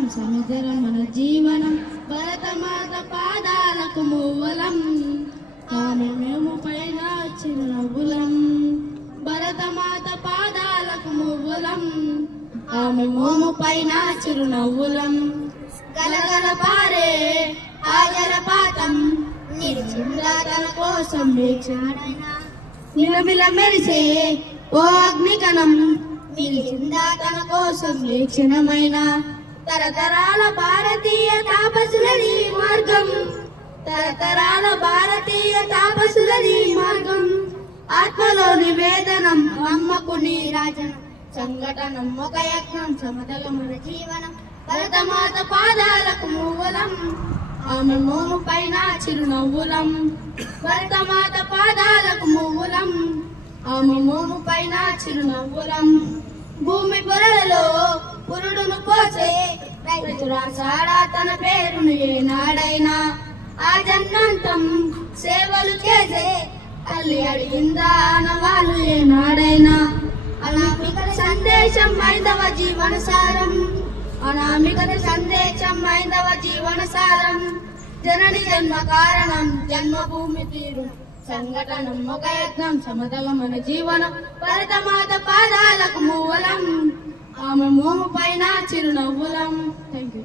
యత్నం సముద్రం మన జీవనం భరతమాత పాదాలకు మూవలం ఆమె మేము పైన చిరునవ్వులం భరతమాత పాదాలకు మూవలం ఆమె మోము పైన చిరునవ్వులం గలగల పారే ఆ జలపాతం నిలిచిందా తన కోసం వేచాడైనా నిలమిల మెరిసే ఓ అగ్నికణం నిలిచిందా తన కోసం లేక్షణమైన తరతరాల భారతీయ తాపసులది మార్గం తరతరాల భారతీయ తాపసులది మార్గం ఆత్మలో నివేదనం అమ్మకు నీరాజనం సంఘటనం ఒక యజ్ఞం సమతగమన జీవనం భరతమాత పాదాలకు మూవలం ఆమె మోము పైన చిరునవ్వులం భరతమాత పాదాలకు మూవులం ఆమె మోము పైన చిరునవ్వులం భూమి పొరలలో పురుడును పోసే రైతు రాసాడా తన పేరును ఏనాడైనా ఆ జన్మంతం సేవలు చేసే తల్లి అడిగిందా అనవాళ్ళు ఏనాడైనా అనామికత సందేశం ఐదవ జీవన సారం అనామికత సందేశం ఐదవ జీవన సారం జనని జన్మ కారణం జన్మభూమి తీరు సంఘటనం ఒక యత్నం సమతగమన జీవనం భరతమాత పాదాలకు మూవలం ఆమె మోము పైన చిరునవ్వులం. Thank you.